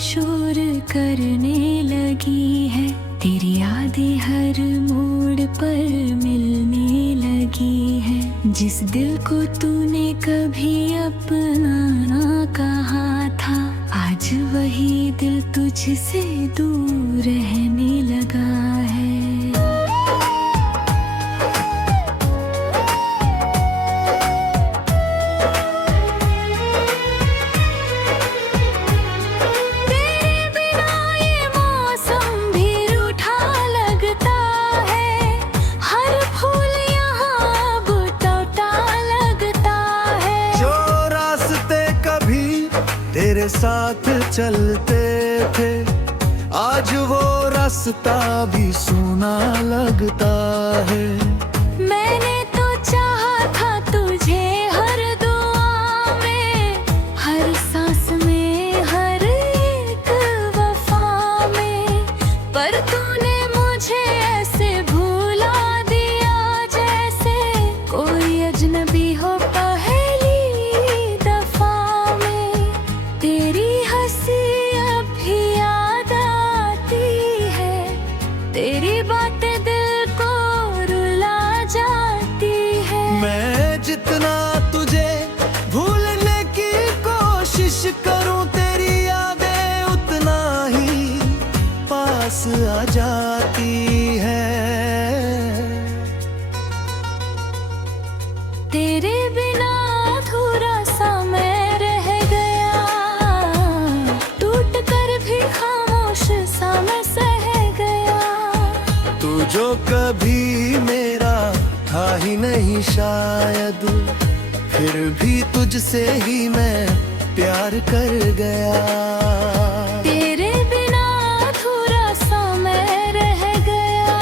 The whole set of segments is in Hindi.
शोर करने लगी है। तेरी यादें हर मोड़ पर मिलने लगी है। जिस दिल को तूने कभी अपना ना कहा था, आज वही दिल तुझसे दूर रहने लगा है। तेरे साथ चलते थे, आज वो रास्ता भी सूना लगता है। मैंने तो चाहा था तुझे हर दुआ में, हर सांस में, हर एक वफा में, पर तूने मुझे ऐसे भुला दिया जैसे कोई अजनबी हो पहली दफा में। तेरी हंसी अब भी याद आती है, तेरी बातें दिल को रुला जाती है। मैं जितना तुझे भूलने की कोशिश करूं, तेरी यादें उतना ही पास आ जाती है। तेरे बिना अधूरा सा मैं रह गया, टूट कर भी खामोश सा मैं सह गया। तू जो कभी मेरा था ही नहीं शायद, फिर भी तुझसे ही मैं प्यार कर गया। तेरे बिना अधूरा सा मैं रह गया।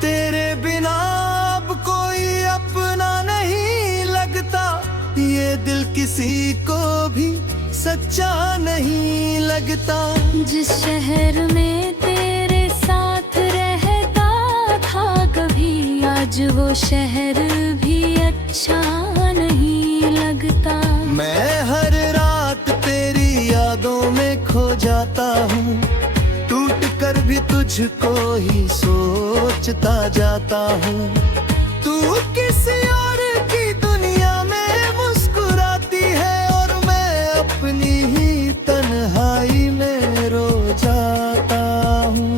तेरे बिना अब कोई अपना नहीं लगता, ये दिल किसी को भी सच्चा नहीं लगता। जिस शहर में तेरे साथ रहता था कभी, आज वो शहर भी अच्छा नहीं लगता। मैं हर रात तेरी यादों में खो जाता हूँ, टूट कर भी तुझको ही सोचता जाता हूँ। तू किसी और की दुनिया में मुस्कुराती है, और मैं अपनी ही तन्हाई में रो जाता हूँ।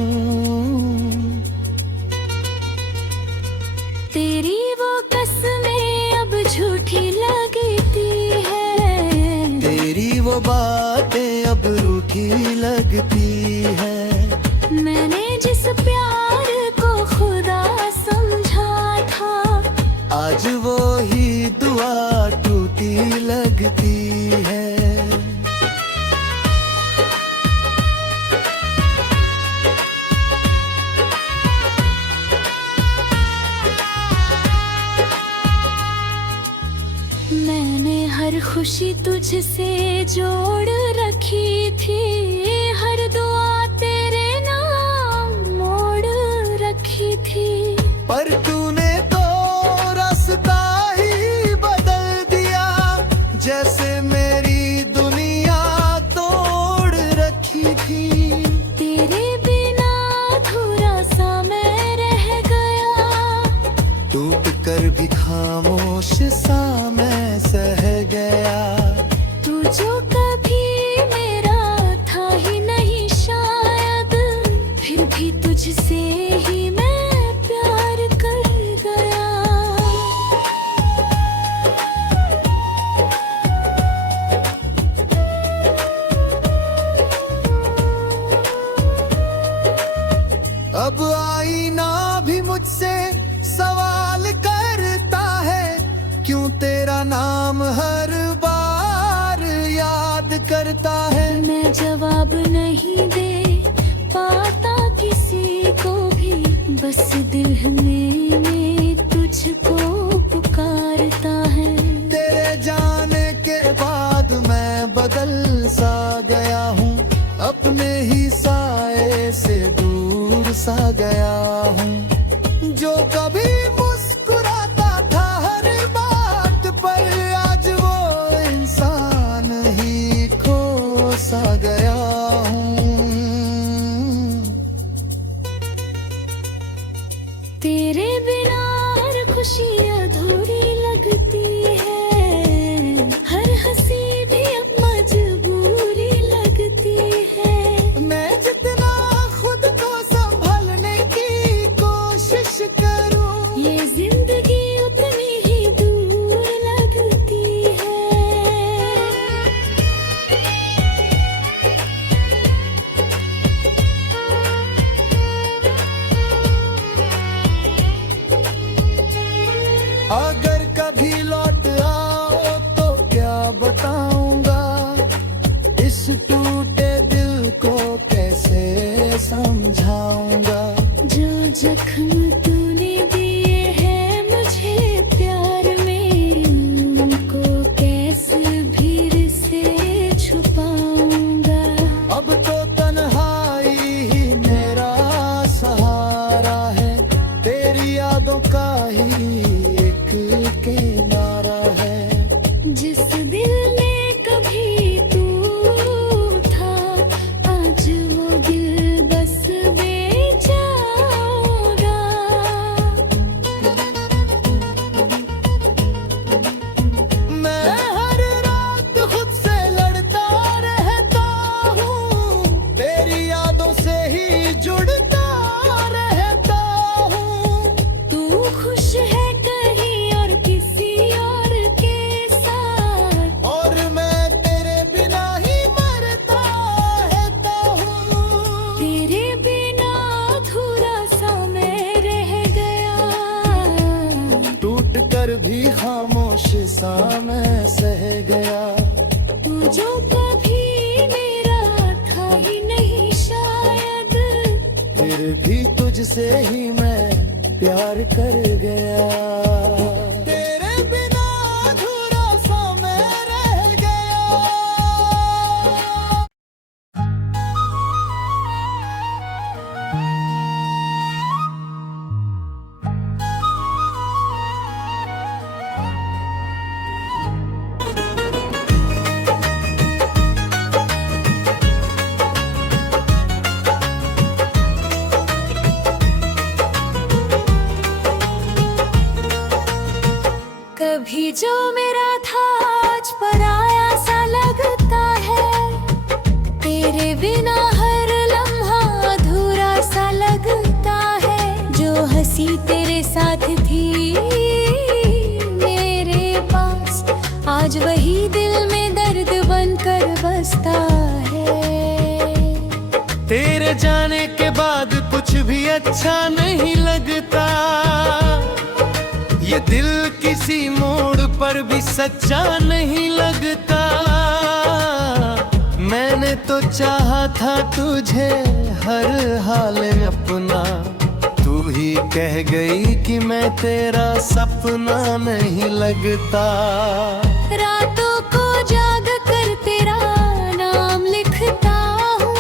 तेरी वो कसमें अब झूठी लगती है, तेरी वो बातें अब रूठी लगती है। मैंने जिस प्यार को खुदा समझा था, आज वो ही दुआ टूटी लगती है। मैंने हर खुशी तुझसे जोड़ रखी थी, हर दुआ तेरे नाम मोड़ रखी थी। पर तूने तो रास्ता ही बदल दिया, जैसे मेरी दुनिया तोड़ रखी थी। तेरे बिना अधूरा सा मैं रह गया, टूट कर भी खामोश सा मैं सह गया। तू जो कभी मेरा था ही नहीं शायद, फिर भी तुझसे ही मैं प्यार कर गया। अब आईना भी मुझसे सवाल करता है, क्यों तेरा नाम हर बार याद करता है। मैं जवाब नहीं दे पाता किसी को भी, बस दिल में तुझको पुकारता है। तेरे जाने के बाद मैं बदल सा गया हूँ, अपने ही साए से दूर दूर सा गया हूँ। जो कभी मुस्कुराता था हर बात पर, आज वो इंसान ही खो सा गया हूँ। तेरे बिना हर खुशी अधूरी लगती है, हर हंसी भी अब मजबूरी लगती है। मैं जितना खुद को संभालने की कोशिश करूं, ये जिंदगी उतनी ही दूर लगती है। अगर कभी लौट आओ तो क्या बताऊंगा, इस टूटे दिल को कैसे समझाऊंगा। जो जख्म तूने दिए हैं मुझे प्यार में, उनको कैसे भीड़ से छुपाऊंगा। अब तो तन्हाई ही मेरा सहारा है, तेरी यादों का ही एक किनारा है। जिस दिल में कभी तू था, आज वो दिल बस बेचारा। मैं हर रात खुद से लड़ता रहता हूँ, तेरी यादों से ही जुड़ता रहता हूँ। तू खुश है कहीं और किसी और के साथ, और मैं तेरे बिना ही मरता रहता हूँ। तेरे बिना अधूरा सा मैं रह गया। टूट कर भी खामोश सा मैं सह गया। तू जो कभी मेरा था ही नहीं शायद, फिर भी तुझसे ही मैं प्यार कर गया। तेरे बिना अधूरा सा मैं रह गया। कभी जो मेरा था आज पराया सा लगता है, तेरे बिना हर लम्हा अधूरा सा लगता है। जो हंसी तेरे साथ थी मेरे पास, आज वही दिल में दर्द बनकर बसता है। तेरे जाने के बाद कुछ भी अच्छा नहीं लगता, ये दिल किसी मोड़ पर भी सच्चा नहीं लगता। मैंने तो चाहा था तुझे हर हाल में अपना, तू ही कह गई कि मैं तेरा सपना नहीं लगता। रातों को जाग कर तेरा नाम लिखता हूँ,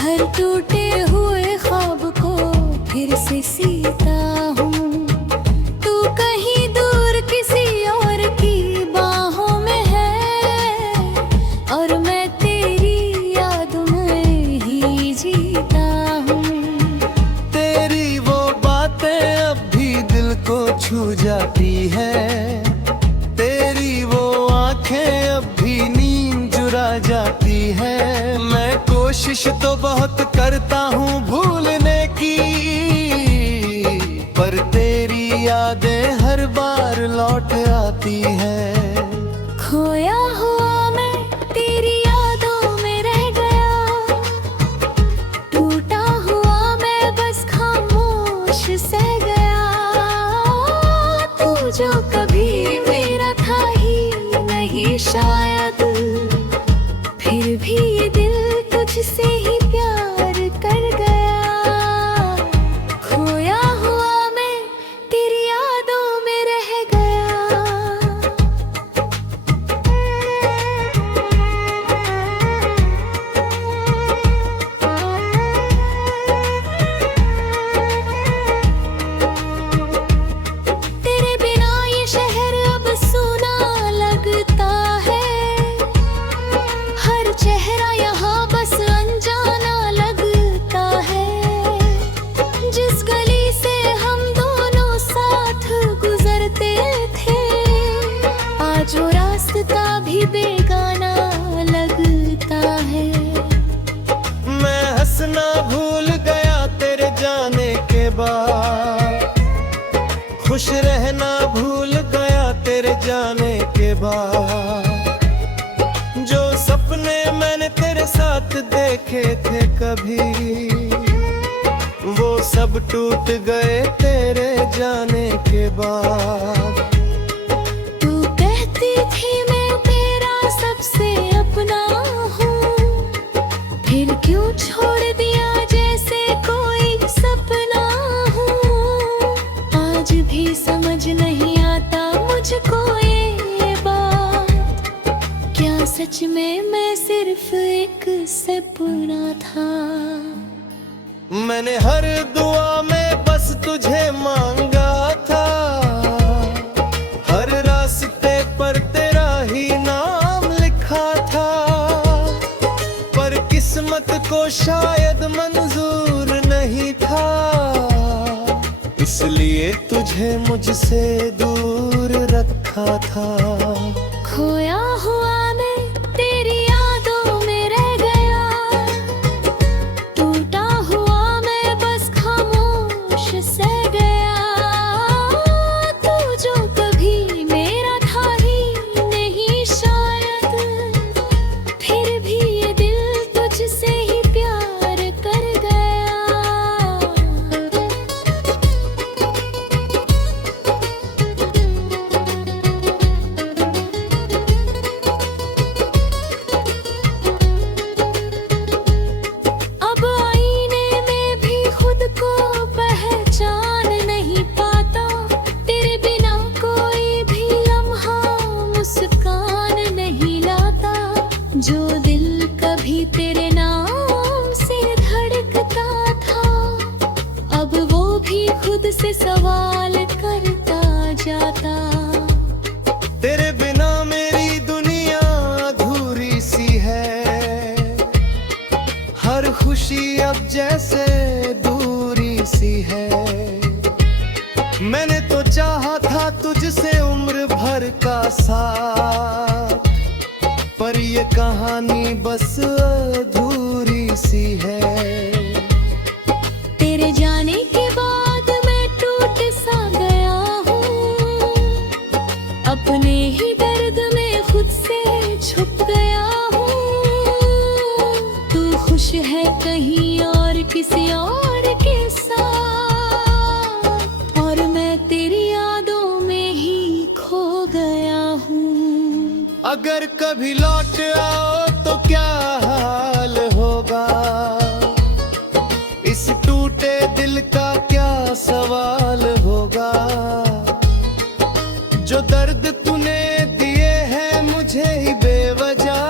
हर टूटे हुए ख्वाब को फिर से सीता हूँ। तू कहीं दूर किसी और की बाहों में है, और मैं तेरी याद में ही जीता हूँ। तेरी वो बातें अब भी दिल को छू जाती है, तेरी वो आंखें अब भी नींद चुरा जाती है। मैं कोशिश तो बहुत करता हूँ भूलने की, पर तेरी यादें हर बार लौट आती हैं। खोया हुआ मैं तेरी यादों में रह गया, टूटा हुआ मैं बस खामोश सह गया। तू जो कभी मेरा था ही नहीं शायद, फिर भी ये दिल तुझसे ही प्यार कर गया। खोया हुआ मैं तेरी यादों में रह गया। के बाद। जो सपने मैंने तेरे साथ देखे थे कभी, वो सब टूट गए तेरे जाने के बाद। तू कहती थी मैं तेरा सबसे अपना हूँ, फिर क्यों छोड़ दिया जैसे कोई सपना हूँ। आज भी समझ नहीं आता मुझको ये बात, क्या सच में मैं सिर्फ एक सपना था। मैंने हर दुआ में बस तुझे मांगा था, हर रास्ते पर तेरा ही नाम लिखा था। पर किस्मत को शायद मंजूर नहीं था, इसलिए तुझे मुझसे दूर रखा था। खोया हुआ मैं तेरी यादों में रह गया, टूटा हुआ मैं बस खामोश सह गया। तू जो कभी मेरा था ही नहीं शायद, फिर भी ये दिल तुझसे ही प्यार कर गया। अब आईने में भी खुद को पहचान नहीं पाता, तेरे बिना कोई भी लम्हा मुस्कान नहीं लाता। जो दिल कभी तेरे नाम से धड़कता था, अब वो भी खुद से सवाल करता जाता। तेरे बिना मेरी दुनिया अधूरी सी है, हर खुशी अब जैसे दूरी सी है। मैंने तो चाहा था तुझसे उम्र भर का साथ, पर ये कहानी बस अधूरी सी है। तेरे जाने के बाद मैं टूट सा गया हूँ, अपने ही दर्द में खुद से छुप गया हूँ। तू खुश है कहीं और किसी और के साथ, और मैं तेरी यादों में ही खो गया हूँ। अगर कभी लौट आओ तो क्या हाल होगा, इस टूटे दिल का क्या सवाल होगा। जो दर्द तूने दिए हैं मुझे ही बेवजह,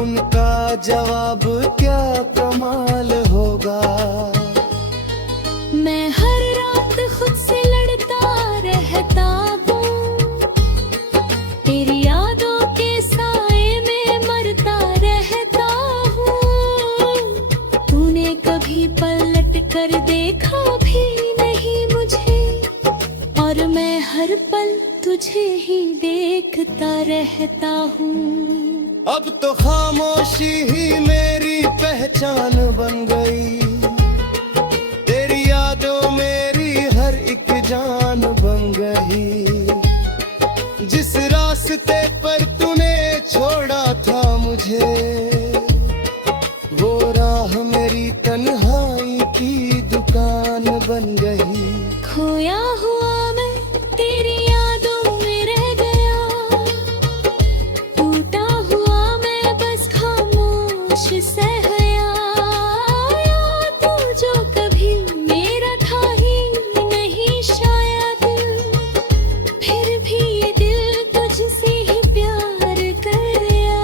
उनका जवाब क्या कमाल होगा। मैं हर रात खुद से लड़ता रहता हूँ, तेरी यादों के साए में मरता रहता हूँ। तूने कभी पलट कर देखा भी नहीं मुझे, और मैं हर पल तुझे ही देखता रहता हूँ। अब तो खामोशी ही मेरी पहचान बन गई, तेरी यादों मेरी हर एक जान बन गई। जिस रास्ते पर तूने छोड़ा था मुझे, वो राह मेरी तन्हाई की दुकान बन गई। खोया हुआ मैं तेरी यादों में रह गया, टूटा हुआ मैं बस खामोश सह गया। तू जो कभी मेरा था ही नहीं शायद, फिर भी ये दिल तुझसे ही प्यार कर गया।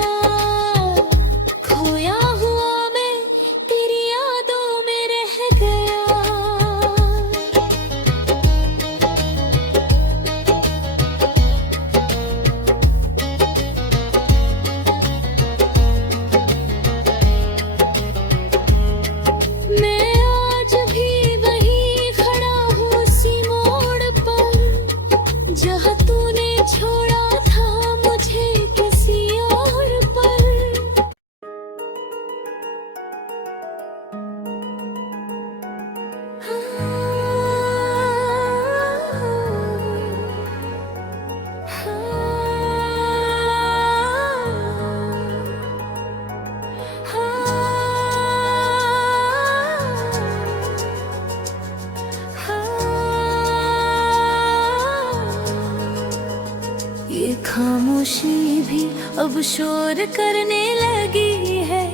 अब शोर करने लगी है,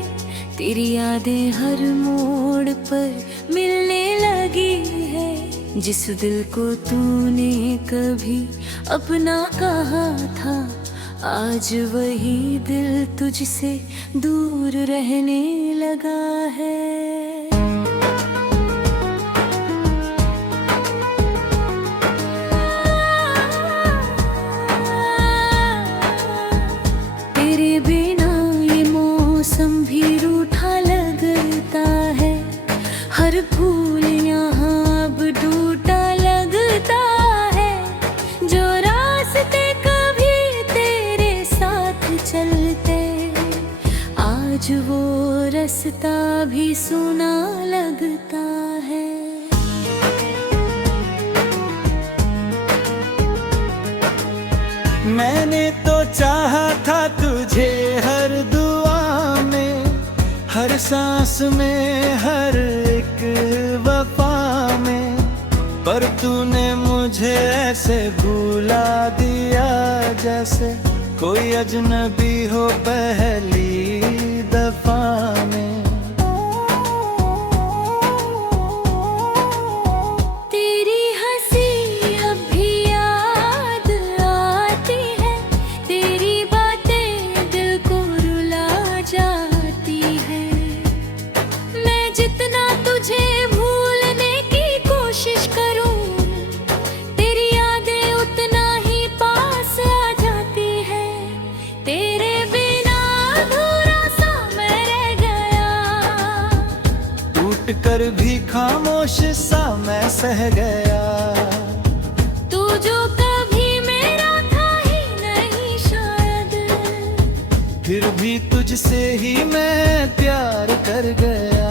तेरी यादें हर मोड़ पर मिलने लगी है। जिस दिल को तूने कभी अपना कहा था, आज वही दिल तुझसे दूर रहने लगा है। तेरे बिना ये मौसम भी रूठा लगता है, हर फूल यहाँ अब टूटा लगता है। जो रास्ते कभी तेरे साथ चलते, आज वो रास्ता भी सुना लगता है। मैंने तो चाहा था तुझे हर दुआ में, हर सांस में, हर एक वफा में, पर तूने मुझे ऐसे भुला दिया जैसे कोई अजनबी हो पहली दफा में। तेरी हंसी अब भी याद आती है, तेरी बातें दिल को रुला जाती है। मैं जितना तुझे भूलने की कोशिश करूं, तेरी यादें उतना ही पास आ जाती है। तेरे बिना अधूरा सा मैं रह गया, टूट कर भी खामोश सा मैं सह गया। तू जो कभी मेरा था ही नहीं शायद, फिर भी तुझसे ही मैं प्यार कर गया।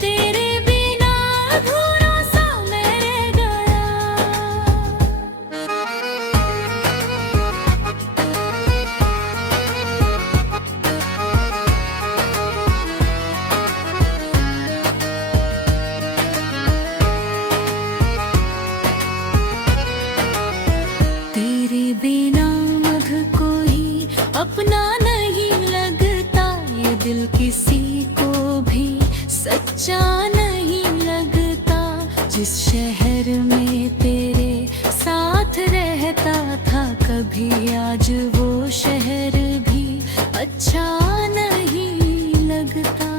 तेरे बिना अधूरा सा मैं रह गया। तेरे बिना मघ कोई अपना नहीं लगता, ये दिल किसी को भी सच्चा नहीं लगता। जिस शहर में तेरे साथ रहता था कभी, आज वो शहर भी अच्छा नहीं लगता।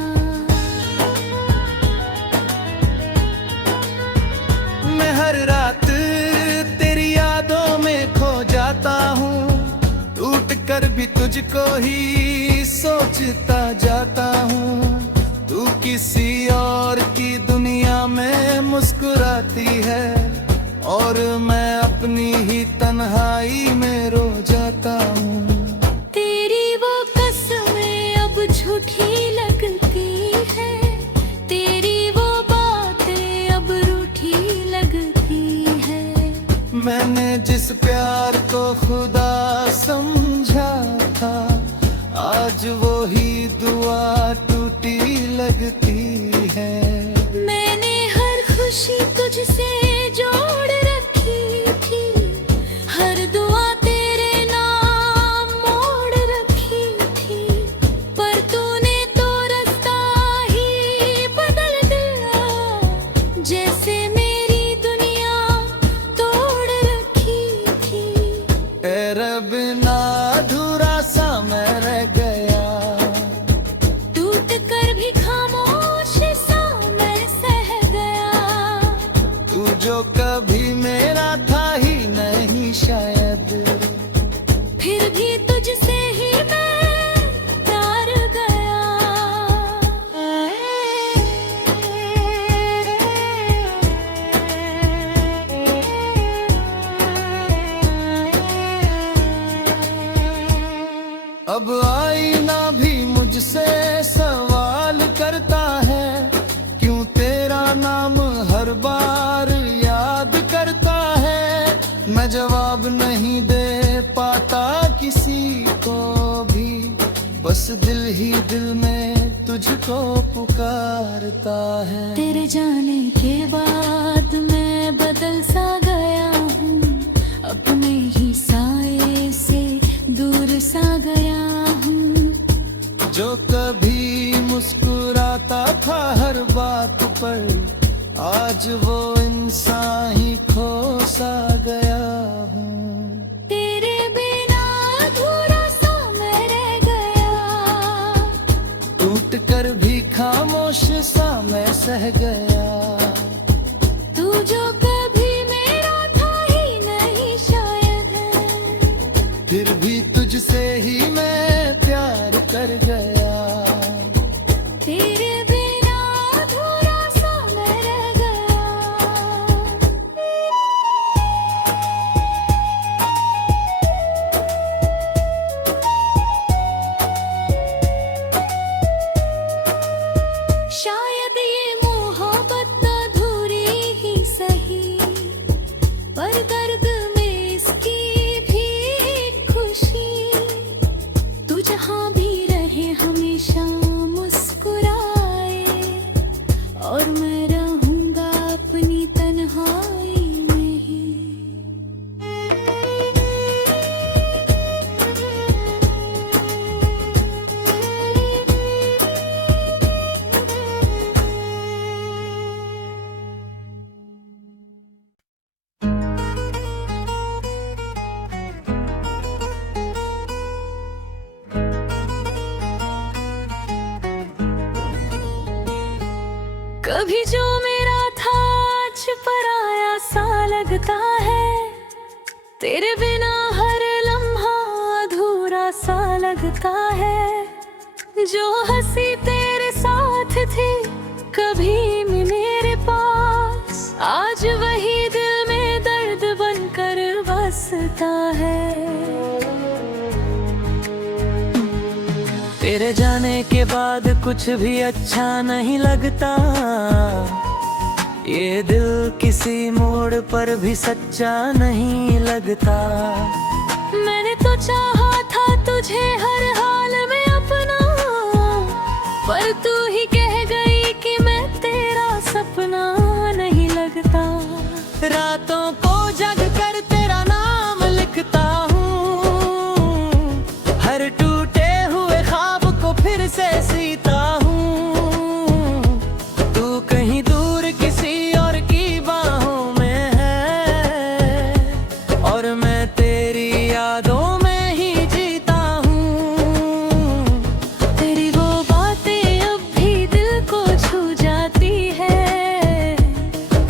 मैं हर रात तेरी यादों में खो जाता हूँ, टूट कर भी तुझको ही सोचता जाता हूँ। तू किसी और की दुनिया में मुस्कुराती है, और मैं अपनी ही तन्हाई में रो जाता हूँ। तेरी वो कसमें अब झूठी लगती है, तेरी वो बातें अब रूठी लगती है। मैंने जिस प्यार को खुदा समझा था, आज वो ही दुआ टूटी लगती है। मैंने हर खुशी तुझसे जोड़ रखी थी, हर दुआ तेरे नाम मोड़ रखी थी, पर तूने तो रास्ता ही बदल दिया, जैसे मेरी दुनिया तोड़ रखी थी। तेरे बिना अधूरा सा मैं रह गया, टूट कर भी खामोश सा मैं सह गया। तू जो कभी मेरा था ही नहीं शायद, फिर भी तुझसे ही मैं प्यार गया। अब आईना भी मुझसे सवाल करता है, क्यों तेरा नाम हर बार याद करता है। मैं जवाब नहीं दे पाता किसी को भी, बस दिल ही दिल में तुझको पुकारता है। तेरे जाने के बाद मैं बदल सा गया हूँ, अपने ही साए से दूर सा गया हूँ। जो कभी मुस्कुराता था हर बात पर, आज वो इंसान ही खो सा गया हूँ। तेरे बिना अधूरा सा मैं रह गया, टूट कर भी खामोश सा मैं सह गया। तू जो कभी मेरा था ही नहीं शायद, फिर भी तुझसे ही मैं प्यार कर गया। तेरे बिना अधूरा सा मैं रह गया। शायद ये मोहब्बत अधूरी ही सही, पर दर्द में इसकी भी एक खुशी। तू जहाँ भी रहे हमेशा मुस्कुराए, और मैं रहूंगा अपनी तन्हाई में ही। कभी जो मेरा था आज पराया सा लगता है, तेरे बिना हर लम्हा अधूरा सा लगता है। जो हंसी तेरे साथ थी कभी मेरे पास, आज वही दिल में दर्द बनकर बसता है। तेरे जाने के बाद कुछ भी अच्छा नहीं लगता, ये दिल किसी मोड़ पर भी सच्चा नहीं लगता। मैंने तो चाहा था तुझे हर हाल में अपना, पर तू ही कह गई कि मैं तेरा सपना नहीं लगता। रातों को जग कर तेरा नाम लिखता हूँ, हर टूटे हुए ख्वाब को फिर से सीता हूँ। तू कहीं दूर किसी और की बाहों में है, और मैं तेरी यादों में ही जीता हूँ। तेरी वो बातें अब भी दिल को छू जाती है,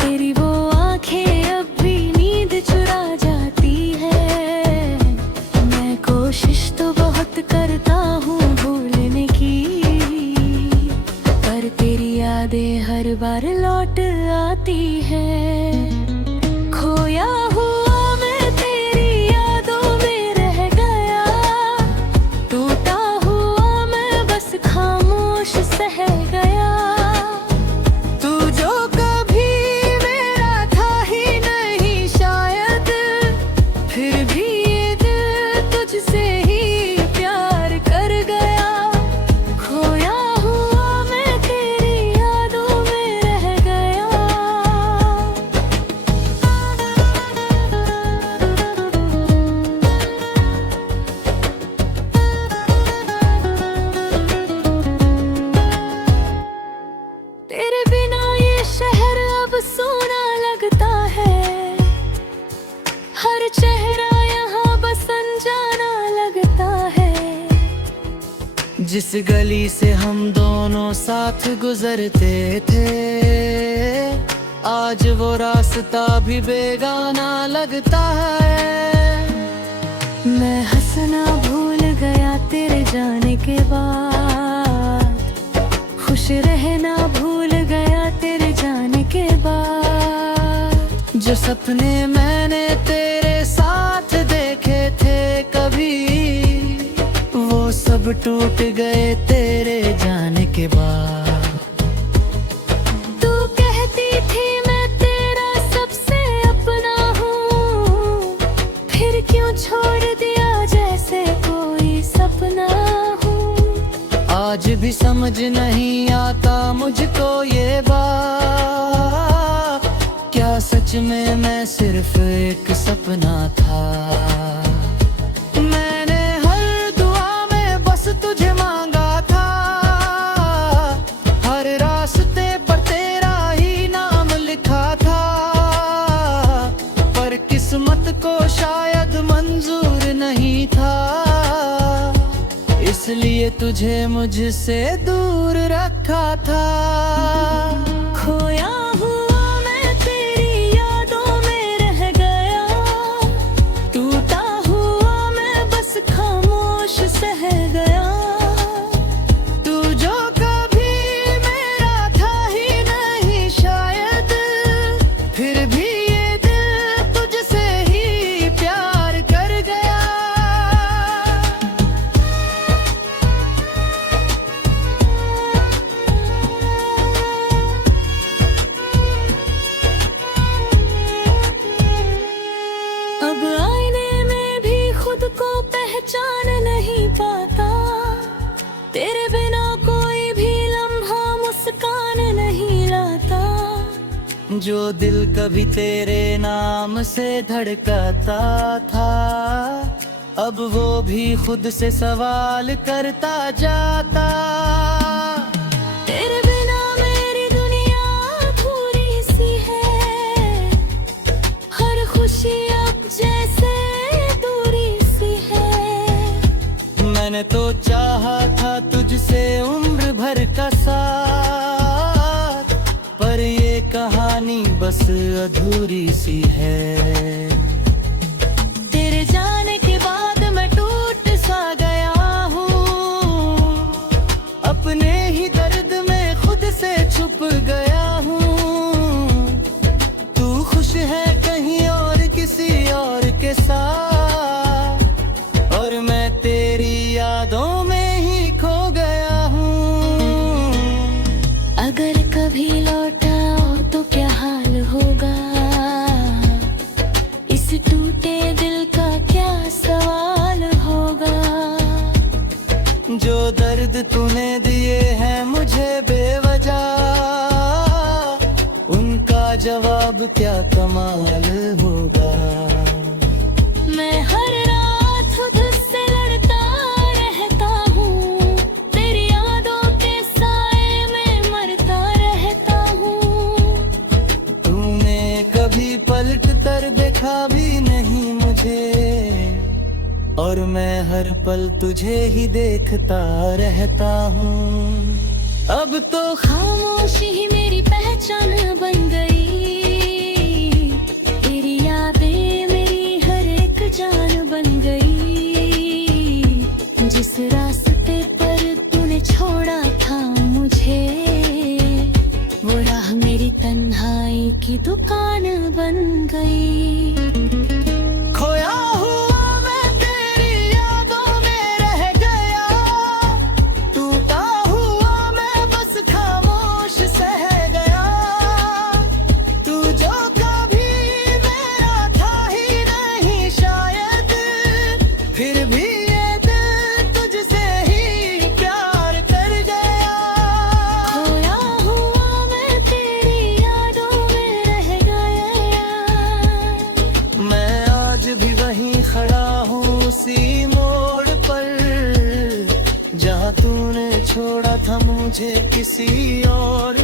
तेरी वो आंखें अब भी नींद चुरा जाती है। मैं कोशिश तो बहुत करता हूँ भूलने की, पर तेरी यादें हर बार लौट आती है। खोया हुआ मैं तेरी यादों में रह गया, टूटा हुआ मैं बस खामोश सह गया। तू जो कभी मेरा था ही नहीं शायद, फिर भी ये दिल तुझसे ही प्यार कर गया। खोया हुआ मैं तेरी यादों में रह गया। तेरे बिना ये शहर अब सोना लगता है, हर चेहरा यहाँ बस अनजाना लगता है। जिस गली से हम दोनों साथ गुजरते थे, आज वो रास्ता भी बेगाना लगता है। मैं हंसना भूल गया तेरे जाने के बाद, खुश रहना भूल गया तेरे जाने के बाद। जो सपने मैंने तेरे साथ देखे थे कभी, वो सब टूट गए तेरे जाने के बाद। तू कहती थी मैं तेरा सबसे अपना हूँ, फिर क्यों छोड़ दिया जैसे कोई सपना हूँ। आज भी समझ नहीं आता मुझको ये बात, क्या सच में मैं सिर्फ एक सपना था। मैंने लिए तुझे मुझसे दूर रखा था। खोया हुआ मैं तेरी यादों में रह गया, टूटा हुआ मैं बस खामोश सह गया। तू जो कभी मेरा था ही नहीं शायद, फिर भी ये दिल तुझसे ही प्यार कर गया। अब आईने में भी खुद को पहचान नहीं पाता, तेरे बिना कोई भी लम्हा मुस्कान नहीं लाता। जो दिल कभी तेरे नाम से धड़काता था, अब वो भी खुद से सवाल करता जाता। तेरे बिना मेरी दुनिया अधूरी सी है, हर खुशी अब जैसे दूरी सी है। मैंने तो चाहा था तुझसे उम्र भर का साथ, पर ये कहानी बस अधूरी सी है। तेरे जाने के बाद मैं टूट सा गया हूँ, अपने ही दर्द में खुद से छुप गया हूँ। तू खुश है कहीं और किसी और के साथ, और मैं तेरी यादों में ही खो गया हूँ। अगर कभी लौटाओ तो क्या हाल होगा, इस टूटे दिल का क्या सवाल होगा। जो दर्द तूने दिए हैं मुझे बेवजह, उनका जवाब क्या कमाल होगा। मैं हर रात खुद से लड़ता रहता हूँ, तेरी यादों के साए में मरता रहता हूँ। तूने कभी पलट कर देखा भी नहीं मुझे, और मैं हर पल तुझे ही देखता रहता हूँ। अब तो खामोशी ही मेरी पहचान बन गई, तेरी यादें मेरी हर एक जान बन गई। जिस रास्ते पर तूने छोड़ा था मुझे, वो राह मेरी तन्हाई की दुकान बन गई। खोया हुआ मैं तेरी यादों में रह गया, टूटा हुआ मैं बस खामोश सह गया। तू जो कभी मेरा था ही नहीं शायद, फिर भी ये दिल तुझसे ही प्यार कर गया। खोया हुआ मैं तेरी यादों में रह गया, मैं आज भी वहीं खड़ा हूँ उसी मोड़ पर, जहाँ तूने छोड़ा था मुझे किसी और